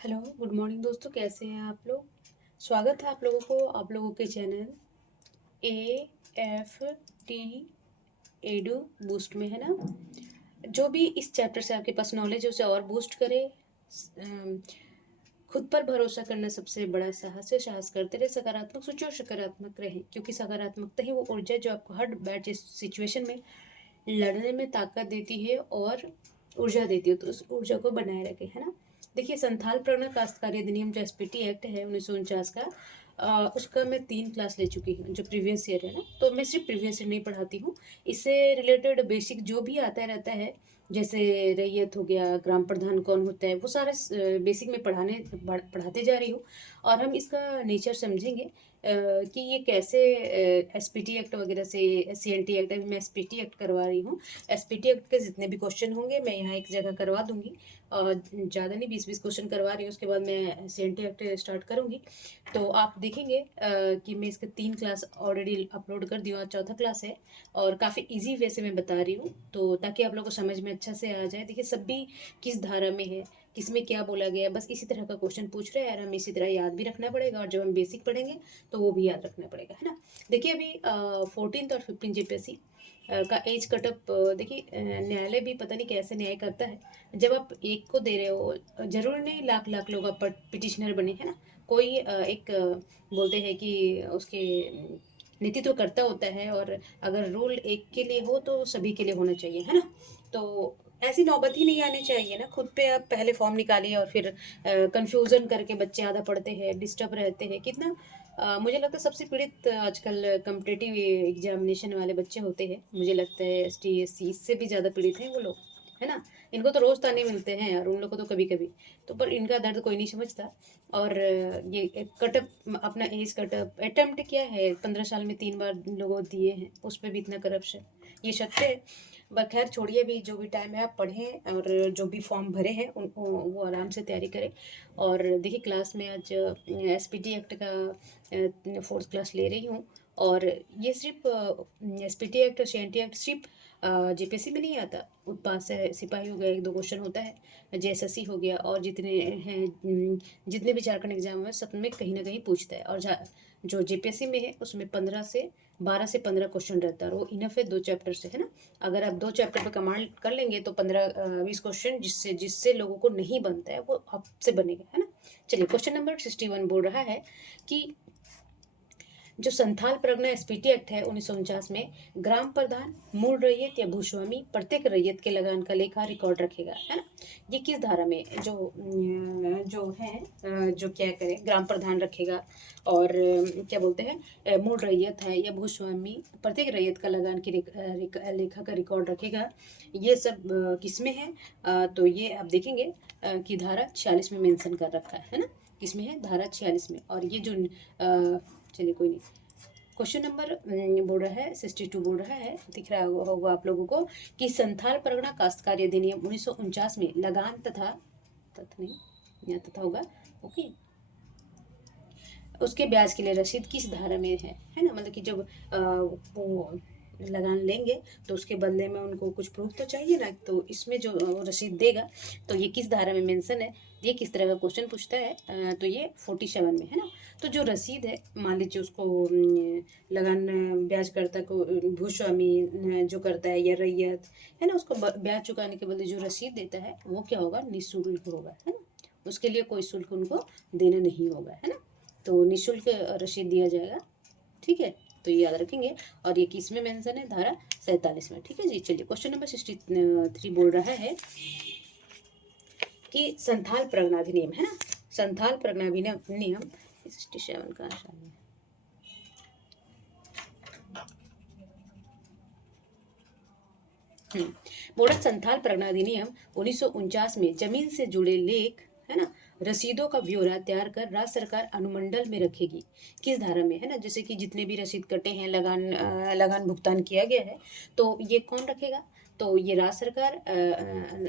Hello, good morning दोस्तों, कैसे हैं आप लोग। स्वागत है आप लोगों के channel A F T edu boost में, है ना। जो भी इस चैप्टर से आपके पास नॉलेज है उसे और बूस्ट करे। खुद पर भरोसा करना सबसे बड़ा साहस है। साहस करते रहे, सकारात्मक सोचो और सकारात्मक रहे, क्योंकि सकारात्मकता ही वो ऊर्जा है जो आपको हर बैड सिचुएशन में लड़ने में ताकत देती है और ऊर्जा देती है। तो उस ऊर्जा को बनाए रखें, है ना। देखिए, संथाल परगना काश्तकारी अधिनियम जो एसपीटी एक्ट है 1949 का, उसका मैं 3 क्लास ले चुकी हूँ, जो प्रीवियस ईयर है ना। तो मैं सिर्फ प्रीवियस ईयर नहीं पढ़ाती हूँ, इससे रिलेटेड बेसिक जो भी आता रहता है, जैसे रैयत हो गया, ग्राम प्रधान कौन होता है, वो सारे बेसिक में पढ़ाते जा रही हूँ। और हम इसका नेचर समझेंगे कि ये कैसे एसपीटी एक्ट वगैरह से सीएनटी एक्ट, अभी मैं एसपीटी एक्ट करवा रही हूँ। एसपीटी एक्ट के जितने भी क्वेश्चन होंगे मैं यहाँ एक जगह करवा दूंगी, और ज़्यादा नहीं, 20-20 क्वेश्चन करवा रही हूँ। उसके बाद मैं सीएनटी एक्ट स्टार्ट करूँगी। तो आप देखेंगे कि मैं इसके 3 क्लास ऑलरेडी अपलोड कर दी हूँ, आज चौथा क्लास है। और काफ़ी इजी वे से मैं बता रही हूँ, तो ताकि आप लोगों को समझ में अच्छा से आ जाए। देखिए, सभी किस धारा में है, किसमें क्या बोला गया है, बस इसी तरह का क्वेश्चन पूछ रहे हैं, और हमें इसी तरह याद भी रखना पड़ेगा। और जब हम बेसिक पढ़ेंगे तो वो भी याद रखना पड़ेगा, है ना। देखिए, अभी 14th और 15 जेपीएससी का एज कटअप, देखिए न्यायालय भी पता नहीं कैसे न्याय करता है। जब आप एक को दे रहे हो, जरूरी नहीं लाख लाख लोग आप पिटिशनर बने, है ना। कोई एक बोलते हैं कि उसके नेतृत्व करता होता है, और अगर रूल एक के लिए हो तो सभी के लिए होना चाहिए, है ना। तो ऐसी नौबत ही नहीं आनी चाहिए ना। खुद पे आप पहले फॉर्म निकालिए और फिर कंफ्यूजन करके बच्चे आधा पढ़ते हैं, डिस्टर्ब रहते हैं कितना। मुझे लगता है सबसे पीड़ित आजकल कम्पिटेटिव एग्जामिनेशन वाले बच्चे होते हैं। मुझे लगता है एसटी एससी इससे भी ज़्यादा पीड़ित हैं वो लोग, है ना। इनको तो रोज़ ताने मिलते हैं, और उन लोग को तो कभी कभी, तो पर इनका दर्द कोई नहीं समझता। और ये कटअप, अपना एज कटअप अटेम्प्ट किया है 15 साल में 3 बार लोगों दिए हैं, उस पर भी इतना करप्शन, ये सत्य है। पर खैर छोड़िए, भी जो भी टाइम है आप पढ़ें, और जो भी फॉर्म भरे हैं उनको वो आराम से तैयारी करें। और देखिए, क्लास में आज एसपीटी एक्ट का 4th क्लास ले रही हूँ। और ये सिर्फ एसपीटी एक्ट और सीएनटी एक्ट सिर्फ जेपीएससी में नहीं आता। उत्पाद से सिपाही हो गया, 1-2 क्वेश्चन होता है। जेएसएससी हो गया, और जितने हैं जितने भी झारखंड एग्जाम है सब में कहीं ना कहीं पूछता है। और जो जेपीएससी में है उसमें 12 से 15 क्वेश्चन रहता है, और वो इनफ है 2 चैप्टर से, है ना। अगर आप 2 चैप्टर पे कमांड कर लेंगे तो 15-20 क्वेश्चन जिससे जिससे लोगों को नहीं बनता है वो आपसे बनेगा, है ना। चलिए, क्वेश्चन नंबर 61 बोल रहा है कि जो संथाल परगना एसपीटी एक्ट है 1949 में, ग्राम प्रधान, मूल रैयत या भूस्वामी प्रत्येक रैयत के लगान का लेखा रिकॉर्ड रखेगा, है ना। ये किस धारा में जो क्या करे, ग्राम प्रधान रखेगा, और क्या बोलते हैं, मूल रैयत है या भूस्वामी प्रत्येक रैयत का लगान की लेखा का रिकॉर्ड रखेगा। ये सब किस में है, तो ये आप देखेंगे कि धारा 46 में मेंशन कर रखा है ना। किसमें है, धारा 46 में। और ये जो चलिए कोई नहीं। क्वेश्चन नंबर बोल रहा है 62 बोल रहा है, दिख रहा होगा आप लोगों को, कि संथाल परगना काश्तकारी अधिनियम 1949 में लगान तथा नहीं, यहाँ तथा होगा, ओके, उसके ब्याज के लिए रसीद किस धारा में है ना। मतलब कि जब वो लगान लेंगे तो उसके बदले में उनको कुछ प्रूफ तो चाहिए ना, तो इसमें जो रसीद देगा, तो ये किस धारा में मेंशन है। ये किस तरह का क्वेश्चन पूछता है, तो ये 47 में, है ना। तो जो रसीद है, मान लीजिए उसको लगान ब्याजकर्ता को भूस्वामी जो करता है या रैयत, है ना, उसको ब्याज चुकाने के बदले जो रसीद देता है वो क्या होगा, निःशुल्क होगा, है ना। उसके लिए कोई शुल्क उनको देना नहीं होगा, है ना। तो निःशुल्क रसीद दिया जाएगा, ठीक है। तो ये याद रखेंगे। और ये किस में मेंशन है, धारा 47 में, ठीक है जी। चलिए, क्वेश्चन नंबर 63 बोल रहा है कि संथाल परगना अधिनियम, है ना, संथाल परगना अधिनियम 67 का बोला, संथाल परगना अधिनियम 1949 में जमीन से जुड़े लेख, है ना, रसीदों का ब्यौरा तैयार कर राज्य सरकार अनुमंडल में रखेगी। किस धारा में, है ना, जैसे कि जितने भी रसीद कटे हैं, लगान भुगतान किया गया है, तो ये कौन रखेगा, तो ये राज्य सरकार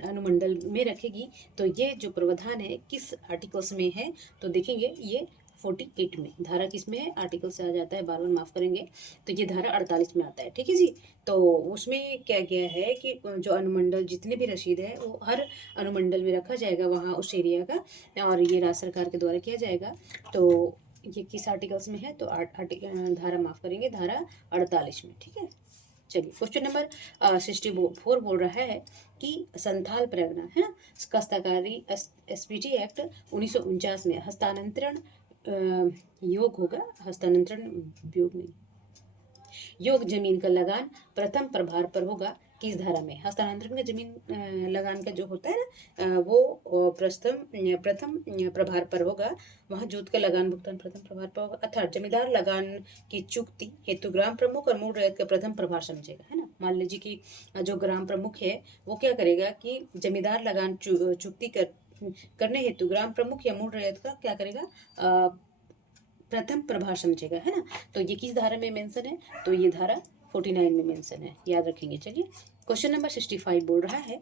अनुमंडल में रखेगी। तो ये जो प्रावधान है किस आर्टिकल्स में है, तो देखेंगे ये 48 में। धारा किस में है, आर्टिकल से आ जाता है, बार बार माफ़ करेंगे, तो ये धारा 48 में आता है। ठीक है जी। तो उसमें क्या गया है कि जो अनुमंडल जितने भी रसीद है वो हर अनुमंडल में रखा जाएगा वहाँ उस एरिया का, और ये राज्य सरकार के द्वारा किया जाएगा। तो ये किस आर्टिकल्स में है, तो धारा माफ़ करेंगे, धारा 48 में। ठीक है। चलिए क्वेश्चन नंबर 64 बोल रहा है कि संथाल परगना है ना, काश्तकारी एसपीटी एक्ट 1949 में हस्तांतरण योग होगा, हस्तांतरण योग नहीं, योग जमीन का लगान प्रथम प्रभार पर होगा किस धारा में। हस्तांतरण का जमीन लगान का जो होता है ना वो प्रथम प्रभार पर होगा, वहाँ जोत का लगान भुगतान प्रथम प्रभार पर होगा। अर्थात जमींदार लगान की चुक्ति हेतु ग्राम प्रमुख और मूल रैयत का प्रथम प्रभार समझेगा, है ना। मान लीजिए कि जो ग्राम प्रमुख है वो क्या करेगा कि जमींदार लगान चुक्ति करने हेतु ग्राम प्रमुख या मूल रैयत का क्या करेगा, प्रथम प्रभार समझेगा, है ना। तो ये किस धारा में मेंशन है, तो ये धारा 49 में मेंशन है, याद रखेंगे। चलिए क्वेश्चन नंबर 65 बोल रहा है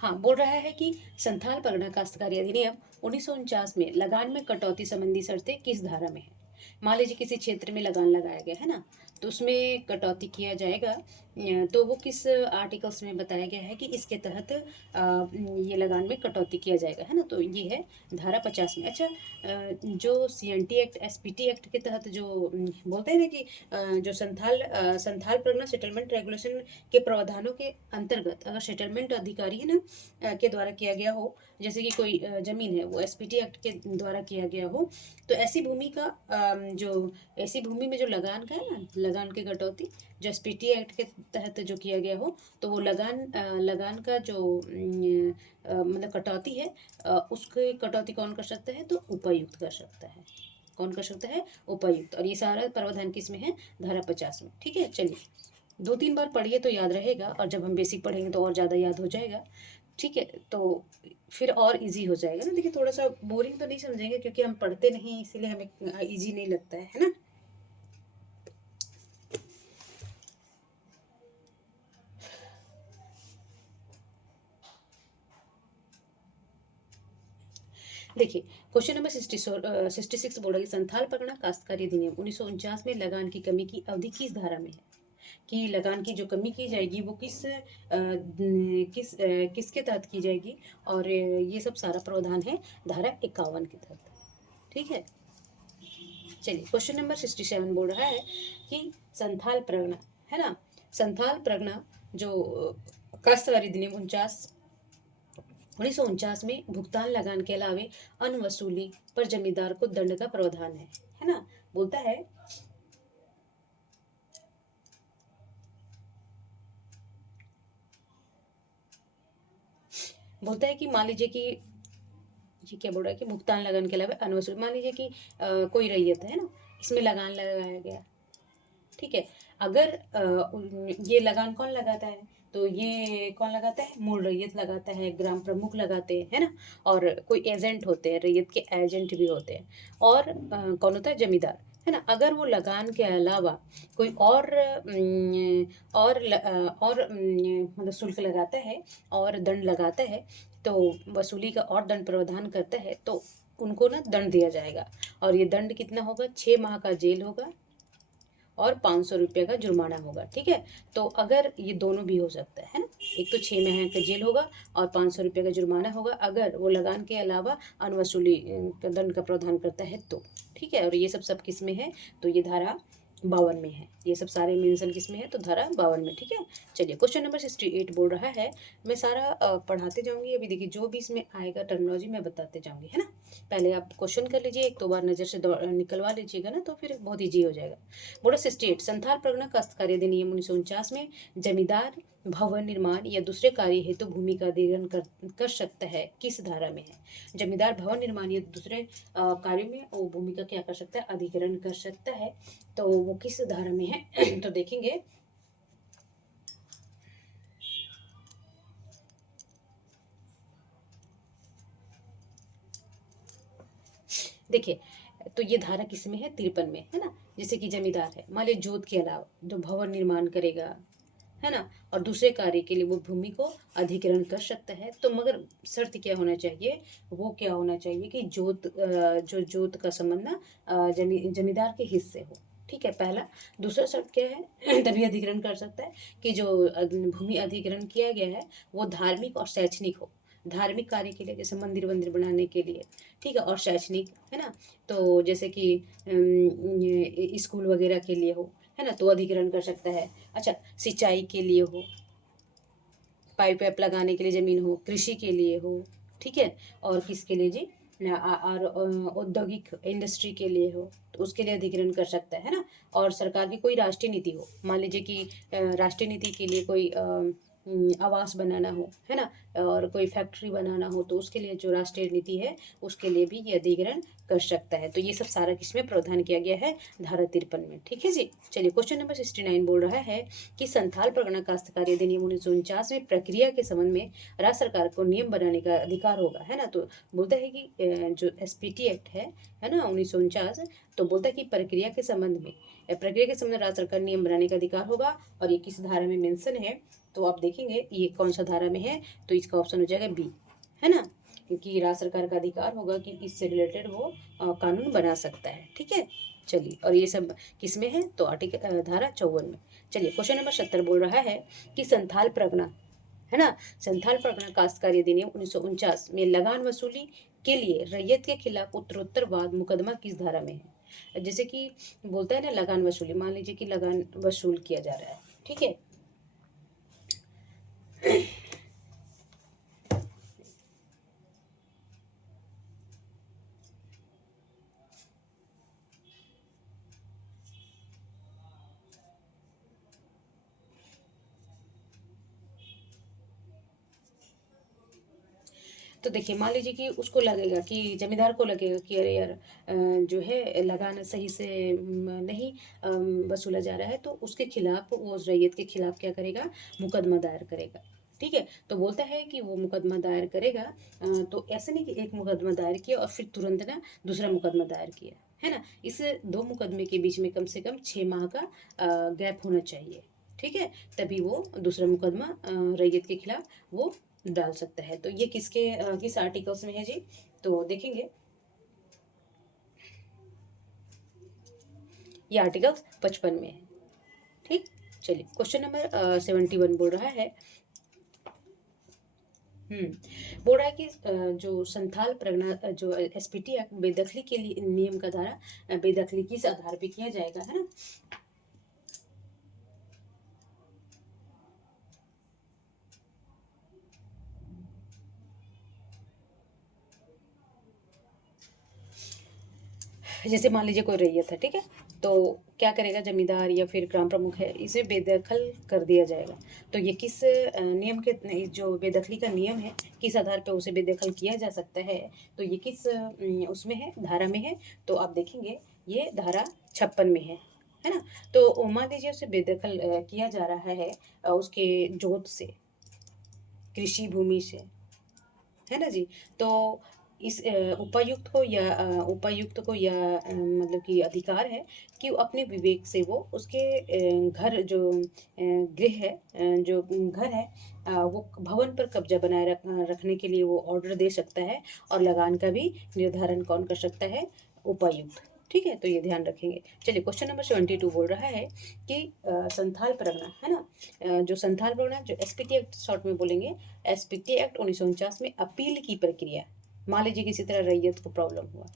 हाँ, बोल रहा है कि संथाल परगना काश्तकारी अधिनियम 1949 में लगान में कटौती संबंधी शर्तें किस धारा में है। मान लीजिए किसी क्षेत्र में लगान लगाया गया है ना, तो उसमें कटौती किया जाएगा, तो वो किस आर्टिकल्स में बताया गया है कि इसके तहत ये लगान में कटौती किया जाएगा, है ना। तो ये है धारा 50 में। अच्छा, जो सीएनटी एक्ट एसपीटी एक्ट के तहत जो बोलते हैं ना कि जो संथाल परगना सेटलमेंट रेगुलेशन के प्रावधानों के अंतर्गत अगर सेटलमेंट अधिकारी है ना के द्वारा किया गया हो, जैसे कि कोई जमीन है वो एसपीटी एक्ट के द्वारा किया गया हो, तो ऐसी भूमि का जो ऐसी भूमि में जो लगान का है ना, लगान की कटौती जो एसपीटी एक्ट के तहत जो किया गया हो, तो वो लगान का जो मतलब कटौती है, उसकी कटौती कौन कर सकता है, तो उपायुक्त कर सकता है। कौन कर सकता है, उपायुक्त। और ये सारा प्रावधान किस में है, धारा 50 में। ठीक है। चलिए 2-3 बार पढ़िए तो याद रहेगा, और जब हम बेसिक पढ़ेंगे तो और ज़्यादा याद हो जाएगा। ठीक है, तो फिर और इजी हो जाएगा ना। देखिए थोड़ा सा बोरिंग तो नहीं समझेंगे क्योंकि हम पढ़ते नहीं, इसीलिए हमें इजी नहीं लगता है ना। देखिए क्वेश्चन नंबर 66 बोल रहा है कि संथाल परगना काश्तकारी अधिनियम 1949 में लगान की कमी की अवधि किस धारा में है, कि लगान की जो कमी की जाएगी वो किसके तहत की जाएगी, और ये सब सारा प्रावधान है धारा 51 के तहत। ठीक है। चलिए क्वेश्चन नंबर 67 बोल रहा है कि संथाल परगना है ना, संथाल परगना जो काश्तकारी अधिनियम 1949 में भुगतान लगान के अलावे अन्य वसूली पर जमींदार को दंड का प्रावधान है ना। बोलता है कि मान लीजिए कि ये क्या बोल रहा है कि भुगतान लगान के अलावा अन्य वसूली, मान लीजिए कि कोई रैयत है ना, इसमें लगान लगाया गया। ठीक है। अगर ये लगान कौन लगाता है, तो ये कौन लगाता है, मूल रैयत लगाता है, ग्राम प्रमुख लगाते हैं, है ना। और कोई एजेंट होते हैं, रैयत के एजेंट भी होते हैं, और कौन होता है, जमींदार, है ना। अगर वो लगान के अलावा कोई मतलब शुल्क लगाता है और दंड लगाता है, तो वसूली का और दंड प्रावधान करता है, तो उनको ना दंड दिया जाएगा। और ये दंड कितना होगा, 6 माह का जेल होगा और 500 रुपये का जुर्माना होगा। ठीक है। तो अगर ये दोनों भी हो सकता है ना, एक तो 6 महीने का जेल होगा और 500 रुपये का जुर्माना होगा, अगर वो लगान के अलावा अनवसूली का दंड का प्रावधान करता है तो। ठीक है। और ये सब किस में है, तो ये धारा 52 में है। ये सब सारे मेंशन किस में है, तो धारा 52 में। ठीक है। चलिए क्वेश्चन नंबर 68 बोल रहा है, मैं सारा पढ़ाते जाऊंगी। अभी देखिए जो भी इसमें आएगा टर्मिनोलॉजी मैं बताते जाऊंगी, है ना। पहले आप क्वेश्चन कर लीजिए, एक दो बार नज़र से निकलवा लीजिएगा ना, तो फिर बहुत ईजी हो जाएगा। बोलो स्टेट संथाल परगना काश्तकारी अधिनियम 1949 में जमींदार भवन निर्माण या दूसरे कार्य हेतु भूमि का अधिग्रहण कर सकता है, किस धारा में है। जमींदार भवन निर्माण या दूसरे कार्यों में वो भूमि का क्या कर सकता है, अधिग्रहण कर सकता है, तो वो किस धारा में है तो देखेंगे। देखिए तो ये धारा किसमें है? 53 में, है ना। जैसे कि जमींदार है, मान लीजिए जोत के अलावा जो भवन निर्माण करेगा, है ना, और दूसरे कार्य के लिए वो भूमि को अधिग्रहण कर सकता है। तो मगर शर्त क्या होना चाहिए? वो क्या होना चाहिए कि जो जोत का संबंध ना जमींदार के हिस्से हो। ठीक है, पहला। दूसरा शर्त क्या है? तभी अधिग्रहण कर सकता है कि जो भूमि अधिग्रहण किया गया है वो धार्मिक और शैक्षणिक हो। धार्मिक कार्य के लिए, जैसे मंदिर वंदिर बनाने के लिए, ठीक है, और शैक्षणिक, है ना, तो जैसे कि ये स्कूल वगैरह के लिए हो, है ना, तो अधिग्रहण कर सकता है। अच्छा, सिंचाई के लिए हो, पाइप वाइप लगाने के लिए ज़मीन हो, कृषि के लिए हो, ठीक है, और किसके लिए जी? और औद्योगिक इंडस्ट्री के लिए हो, तो उसके लिए अधिग्रहण कर सकता है ना। और सरकार की कोई राष्ट्रीय नीति हो, मान लीजिए कि राष्ट्रीय नीति के लिए कोई आवास बनाना हो, है ना, और कोई फैक्ट्री बनाना हो, तो उसके लिए जो राष्ट्रीय नीति है उसके लिए भी ये अधिग्रहण कर सकता है। तो ये सब सारा किसमें प्रावधान किया गया है? धारा 53 में। ठीक है जी। चलिए, क्वेश्चन नंबर 69 बोल रहा है कि संथाल परगना काश्तकारी अधिनियम 1949 में प्रक्रिया के संबंध में राज्य सरकार को नियम बनाने का अधिकार होगा, है ना। तो बोलता है कि जो एसपीटी एक्ट है ना 1949, तो बोलता है कि प्रक्रिया के संबंध में राज्य सरकार नियम बनाने का अधिकार होगा। और ये किस धारा में मेंशन है? तो आप देखेंगे ये कौन सा धारा में है, तो इसका ऑप्शन हो जाएगा बी, है ना, क्योंकि राज्य सरकार का अधिकार होगा कि इससे रिलेटेड वो कानून बना सकता है। ठीक है, चलिए, और ये सब किस में है? तो आर्टिकल धारा 54 में। चलिए, क्वेश्चन नंबर 70 बोल रहा है कि संथाल परगना, है ना, संथाल परगना काश्तकारी अधिनियम 1949 में लगान वसूली के लिए रैयत के खिलाफ उत्तरोत्तर वाद मुकदमा किस धारा में है? जैसे कि बोलता है ना लगान वसूली, मान लीजिए कि लगान वसूल किया जा रहा है, ठीक है। तो देखिए, मान लीजिए कि उसको लगेगा कि जमींदार को लगेगा कि अरे यार जो है लगान सही से नहीं वसूला जा रहा है, तो उसके खिलाफ वो रैयत के खिलाफ क्या करेगा? मुकदमा दायर करेगा। ठीक है, तो बोलता है कि वो मुकदमा दायर करेगा। तो ऐसे नहीं कि एक मुकदमा दायर किया और फिर तुरंत ना दूसरा मुकदमा दायर किया, है ना। इस दो मुकदमे के बीच में कम से कम 6 माह का गैप होना चाहिए। ठीक है, तभी वो दूसरा मुकदमा रैयत के खिलाफ वो डाल सकता है। तो ये किस आर्टिकल्स में है जी? तो देखेंगे, ये आर्टिकल 55 में है। ठीक, चलिए, क्वेश्चन नंबर 71 बोल रहा है बोल रहा है कि जो संथाल परगना जो एसपीटी एक्ट बेदखली के लिए नियम का धारा बेदखली किस आधार पे किया जाएगा, है ना। जैसे मान लीजिए कोई रैयत है, ठीक है, तो क्या करेगा? जमींदार या फिर ग्राम प्रमुख है, इसे बेदखल कर दिया जाएगा। तो ये किस नियम के जो बेदखली का नियम है, किस आधार पर उसे बेदखल किया जा सकता है? तो ये किस उसमें है? धारा में है। तो आप देखेंगे ये धारा 56 में है ना। तो मान लीजिए उसे बेदखल किया जा रहा है उसके जोत से, कृषि भूमि से, है ना जी। तो इस उपायुक्त को या मतलब कि अधिकार है कि वो अपने विवेक से वो उसके घर जो गृह है जो घर है वो भवन पर कब्जा बनाए रखने के लिए वो ऑर्डर दे सकता है। और लगान का भी निर्धारण कौन कर सकता है? उपायुक्त। ठीक है, तो ये ध्यान रखेंगे। चलिए, क्वेश्चन नंबर 72 बोल रहा है कि संथाल परगना, है ना, जो संथाल परगना जो एसपीटी एक्ट शॉर्ट में बोलेंगे, एसपीटी एक्ट 1949 में अपील की प्रक्रिया। मान लीजिए किसी तरह रैयत को प्रॉब्लम हुआ,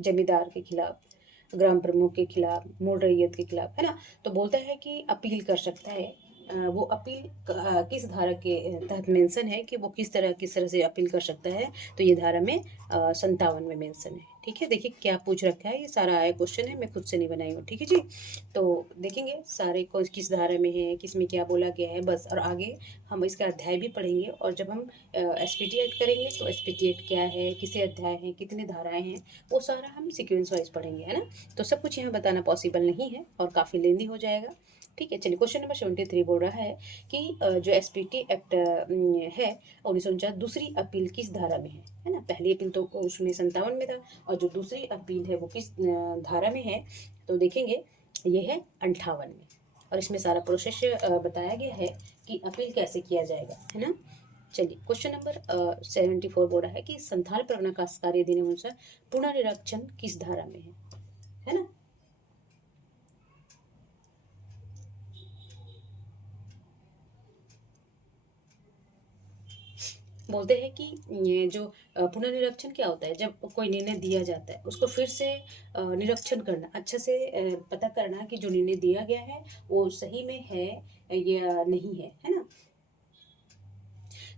जमींदार के खिलाफ, ग्राम प्रमुख के खिलाफ, मूल रैयत के खिलाफ, है ना, तो बोलता है कि अपील कर सकता है। वो अपील किस धारा के तहत मेंशन है कि वो किस तरह से अपील कर सकता है? तो ये धारा में 57 में मेंशन है। ठीक है, देखिए क्या पूछ रखा है, ये सारा आया क्वेश्चन है, मैं खुद से नहीं बनाई हूँ। ठीक है जी। तो देखेंगे सारे को किस धारा में है, किस में क्या बोला गया है, बस। और आगे हम इसका अध्याय भी पढ़ेंगे। और जब हम एसपीटी एक्ट करेंगे तो एसपीटी एक्ट क्या है, किसे अध्याय है, कितने धाराएं हैं, वो सारा हम सीक्वेंस वाइज पढ़ेंगे, है ना। तो सब कुछ यहाँ बताना पॉसिबल नहीं है और काफ़ी लेंदी हो जाएगा। ठीक है। चलिए क्वेश्चन नंबर 73 बोल रहा है कि जो एसपीटी एक्ट है 1949 दूसरी अपील किस धारा में है ना। पहली अपील तो उसमें 57 में था और जो दूसरी अपील है वो किस धारा में है, तो देखेंगे ये है 58 में। और इसमें सारा प्रोसेस बताया गया है कि अपील कैसे किया जाएगा, है ना। चलिए क्वेश्चन नंबर 74 बोल रहा है कि संथाल परगना काश्तकारी अधिनियम अनुसार पुनर्निरीक्षण किस धारा में है ना। बोलते हैं कि ये जो पुनर्निरीक्षण क्या होता है, जब कोई निर्णय दिया जाता है उसको फिर से निरीक्षण करना, अच्छे से पता करना कि जो निर्णय दिया गया है वो सही में है या नहीं है ना।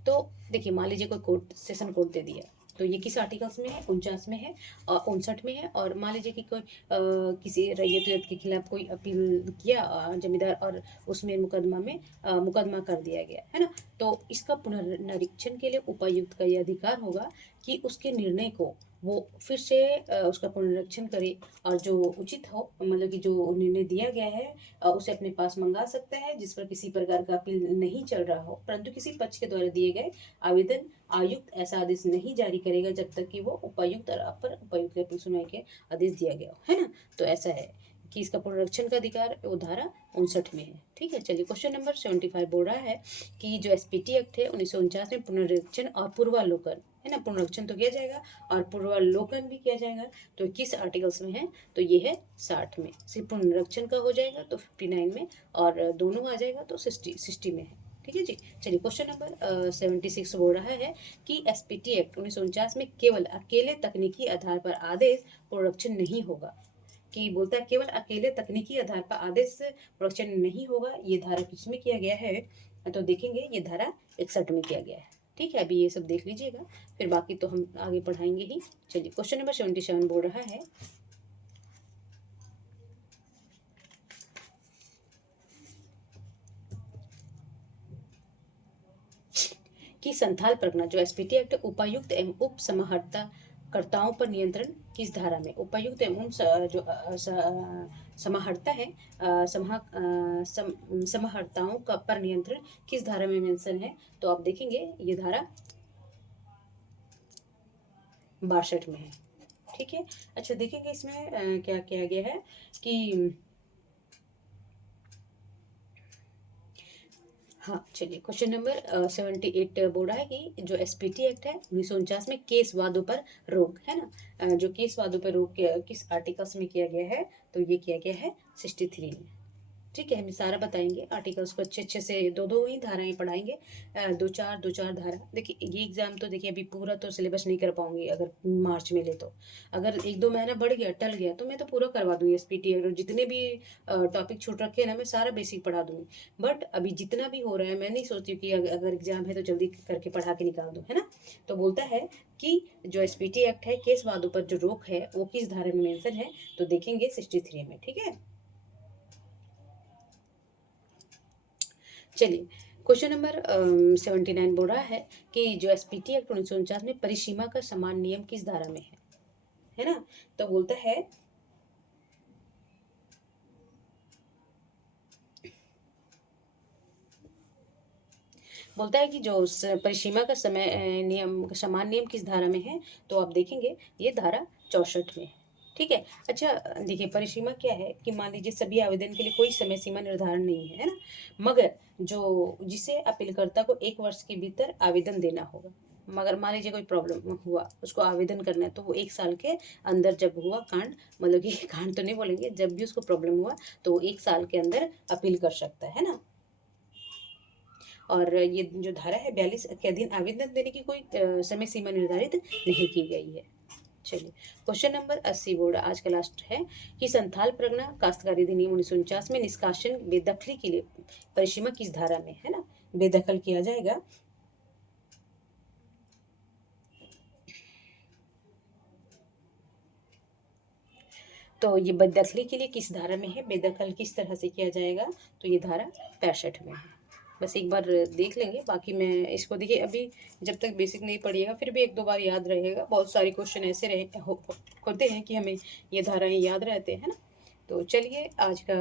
तो देखिए मान लीजिए कोई कोर्ट सेशन कोर्ट दे दिया, तो ये किस आर्टिकल्स में है, 49 में है और 59 में है। और मान लीजिए कि कोई किसी रैयत के खिलाफ कोई अपील किया जमींदार और उसमें मुकदमा में मुकदमा कर दिया गया है ना। तो इसका पुनर्निरीक्षण के लिए उपायुक्त का ये अधिकार होगा कि उसके निर्णय को वो फिर से उसका पुनरीक्षण करे और जो उचित हो, मतलब कि जो निर्णय दिया गया है उसे अपने पास मंगा सकता है, जिस पर किसी प्रकार का अपील नहीं चल रहा हो, परंतु किसी पक्ष के द्वारा दिए गए आवेदन आयुक्त ऐसा आदेश नहीं जारी करेगा जब तक कि वो उपायुक्त और अपर उपायुक्त के अपील सुनवाई के आदेश दिया गया हो, है ना। तो ऐसा है कि इसका पुनरीक्षण का अधिकार वो धारा 59 में है। ठीक है। चलिए क्वेश्चन नंबर 75 बोल रहा है कि जो एसपीटी एक्ट है 1949 में पुनरीक्षण और पूर्वालोकन है ना, पुनरीक्षण तो किया जाएगा और पूर्वालोकन भी किया जाएगा, तो किस आर्टिकल्स में है, तो ये है 60 में। सिर्फ पुनरीक्षण का हो जाएगा तो 59 में और दोनों आ जाएगा तो 60 में है। ठीक है जी। चलिए क्वेश्चन नंबर 76 बोल रहा है कि एसपीटी एक्ट 1949 में केवल अकेले तकनीकी आधार पर आदेश पुनरीक्षण नहीं होगा, कि बोलता है केवल अकेले तकनीकी आधार पर आदेश प्रोडक्शन नहीं होगा। ये धारा किसमें किया गया है, तो देखेंगे ये धारा 61 में किया गया है। ठीक है, अभी ये सब देख लीजिएगा, फिर बाकी तो हम आगे पढ़ाएंगे ही। चलिए क्वेश्चन नंबर 77 बोल रहा है कि संथाल परगना जो एसपीटी एक्ट उपायुक्त एवं उप समाहर्ता कर्ताओं पर नियंत्रण किस धारा में, उपायुक्त एवं उन जो समाहर्ता है समाहर्ताओं का पर नियंत्रण किस धारा में मेंशन है, तो आप देखेंगे ये धारा 62 में है। ठीक है। अच्छा देखेंगे इसमें क्या किया गया है कि हाँ चलिए क्वेश्चन नंबर 78 बोल रहा है कि जो एसपीटी एक्ट है 1949 में केस वादों पर रोक है ना, जो केस वादों पर रोक किस आर्टिकल्स में किया गया है, तो ये किया गया है 63 में। ठीक है, हम सारा बताएंगे आर्टिकल्स को अच्छे अच्छे से, दो दो ही धाराएं पढ़ाएंगे, दो चार धारा। देखिए ये एग्जाम तो देखिए अभी पूरा तो सिलेबस नहीं कर पाऊंगी अगर मार्च में ले, तो अगर एक दो महीना बढ़ गया टल गया तो मैं तो पूरा करवा दूंगी एसपीटी और जितने भी टॉपिक छूट रखे हैं ना मैं सारा बेसिक पढ़ा दूंगी। बट अभी जितना भी हो रहा है मैं नहीं सोचती हूँ कि अगर एग्जाम है तो जल्दी करके पढ़ा के निकाल दूँ, है ना। तो बोलता है कि जो एसपीटी एक्ट है केस वादों पर जो रोक है वो किस धारा में मेंशन है, तो देखेंगे 63 में। ठीक है। चलिए क्वेश्चन नंबर 79 बोल रहा है कि जो एसपीटी एक्ट 1949 में परिसीमा का समान नियम किस धारा में है ना। तो बोलता है कि जो परिसीमा का समय नियम समान नियम किस धारा में है, तो आप देखेंगे ये धारा 64 में है। ठीक है। अच्छा देखिए परिसीमा क्या है कि मान लीजिए सभी आवेदन के लिए कोई समय सीमा निर्धारण नहीं है ना, मगर जो जिसे अपीलकर्ता को 1 वर्ष के भीतर आवेदन देना होगा, मगर मान लीजिए कोई प्रॉब्लम हुआ उसको आवेदन करना है तो वो 1 साल के अंदर जब हुआ कांड, मतलब कि कांड तो नहीं बोलेंगे, जब भी उसको प्रॉब्लम हुआ तो वो 1 साल के अंदर अपील कर सकता है ना। और ये जो धारा है 42 के अधीन आवेदन देने की कोई समय सीमा निर्धारित नहीं की गई है। चलिए क्वेश्चन नंबर 80 बोर्ड आज का लास्ट है कि संथाल परगना काश्तकारी अधिनियम 1949 में निष्कासन बेदखली के लिए परिसीमा किस धारा में है ना, बेदखल किया जाएगा। तो ये बेदखली के लिए किस धारा में है, बेदखल किस तरह से किया जाएगा, तो ये धारा 65 में है। बस एक बार देख लेंगे, बाकी मैं इसको देखिए अभी जब तक बेसिक नहीं पढ़िएगा फिर भी 1-2 बार याद रहेगा। बहुत सारे क्वेश्चन ऐसे होते हैं कि हमें ये धाराएं याद रहते हैं ना। तो चलिए आज का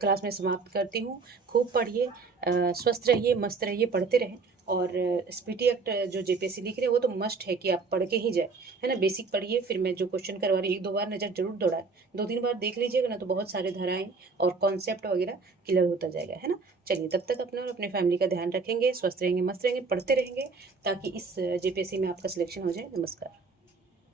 क्लास मैं समाप्त करती हूँ। खूब पढ़िए, स्वस्थ रहिए, मस्त रहिए, पढ़ते रहें। और एसपीटी एक्ट जो जेपीएससी लिख रहे हैं वो तो मस्ट है कि आप पढ़ के ही जाए, है ना। बेसिक पढ़िए, फिर मैं जो क्वेश्चन करवा रही हूँ 1-2 बार नज़र जरूर दौड़ाए, 2-3 बार देख लीजिएगा ना, तो बहुत सारे धाराएं और कॉन्सेप्ट वगैरह क्लियर होता जाएगा, है ना। चलिए तब तक अपना और अपने फैमिली का ध्यान रखेंगे, स्वस्थ रहेंगे, मस्त रहेंगे, पढ़ते रहेंगे, ताकि इस जेपीएससी में आपका सिलेक्शन हो जाए। नमस्कार।